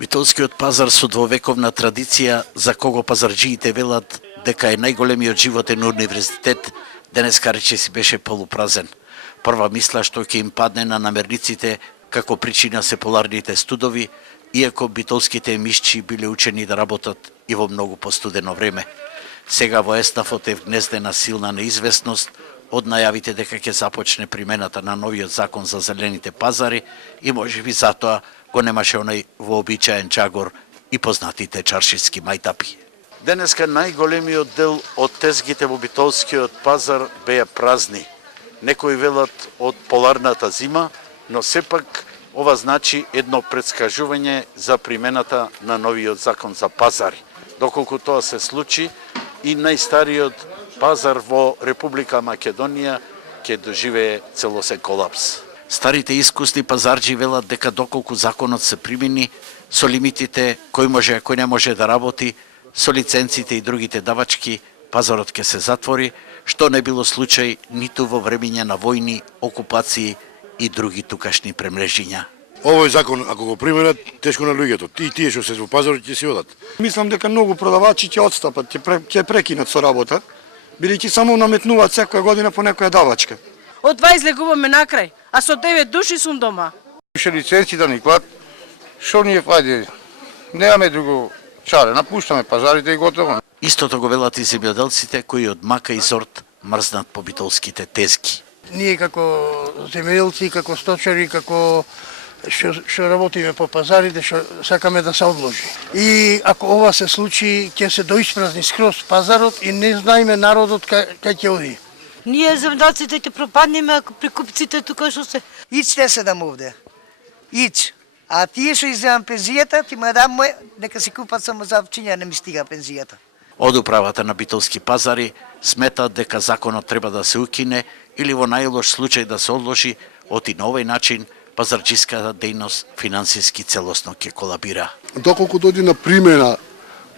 Битолскиот пазар со двовековна традиција, за кого пазарџиите велат дека е најголемиот животен универзитет, денеска речиси беше полупразен. Прва мисла што ќе им падне на намерниците како причина се поларните студови, иако битолските мишчи биле учени да работат и во многу постудено време. Сега во Еснавот е вгнездена силна неизвестност од најавите дека ќе започне примената на новиот закон за зелените пазари и можеби затоа го немаше онај вообичаен чагор и познатите чаршиски мајтапи. Денеска најголемиот дел од тезгите во битолскиот пазар беа празни. Некои велат од поларната зима, но сепак ова значи едно претскажување за примената на новиот закон за пазари. Доколку тоа се случи, и најстариот пазар во Република Македонија ќе доживее целосен колапс. Старите искусни пазарџи велат дека доколку законот се примени, со лимитите кој може а кој не може да работи, со лиценците и другите давачки, пазарот ќе се затвори, што не било случај ниту во времење на војни, окупации и други тукашни премрежиња. Овој закон, ако го применат, тешко на луѓето. И тие што се во пазарот ќе си одат. Мислам дека многу продавачи ќе отстапат, ќе прекинат со работа, бидејќи само наметнуваат секоја година по некоја давачка. Од 2 излегуваме накрај, а со 9 души сум дома. Ше лиценци да ни клат, што ние фајде? Немаме друго чаре, напуштаме пазарите и готово. Истото го велат и земјоделците кои од мака и сорт мрзнат по битолските тезги. Ние како земјоделци, како сточари, како што работиме по пазарите, што сакаме да се одложи. И ако ова се случи, ќе се доиспразни скроз пазарот и не знаеме народот кај ќе оди. Ние земјоделците ќе пропаднеме ако прикупците тука што се. Ич те се дам овде. Ич. А тие што иземам пензијата, ти ме дам мој, дека си купат само за овчиња, не ми стига пензијата. Од управата на битолски пазари сметат дека законот треба да се укине или во најлош случај да се одложи, оти на овој начин пазарџиската дејност финансиски целосно ќе колабира. Доколку дојде на примена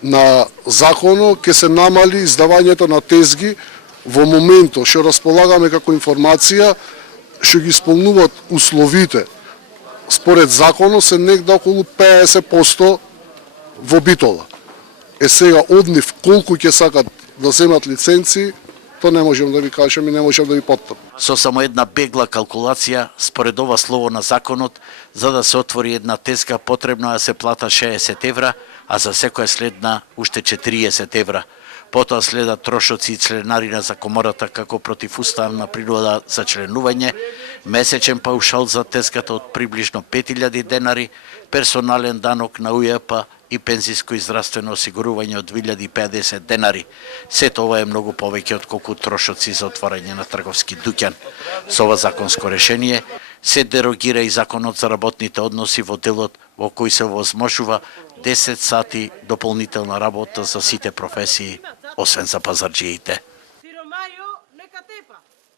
на законот, ќе се намали издавањето на тезги во моментот што располагаме како информација, што ги исполнуваат условите според законот се негде околу 50% во Битола. Сега од нив колку ќе сакат да земат лиценци, то не можем да ви кажем и не можем да ви потпрем. Со само една бегла калкулација, според ова слово на законот, за да се отвори една тезга потребно е да се плата 60 евра, а за секоја следна уште 40 евра. Потоа следат трошоци и членарина за комората како противуставна принуда за членување, месечен паушал за тезгата од приближно 5000 денари, персонален данок на УЈП и пензиско и здравствено осигурување од 2050 денари. Сето ова е многу повеќе од колку трошоци за отварање на трговски дуќан. Со ова законско решение се дерогира и законот за работните односи во делот во кој се возможува 10 сати дополнителна работа за сите професии, освен за пазарџиите.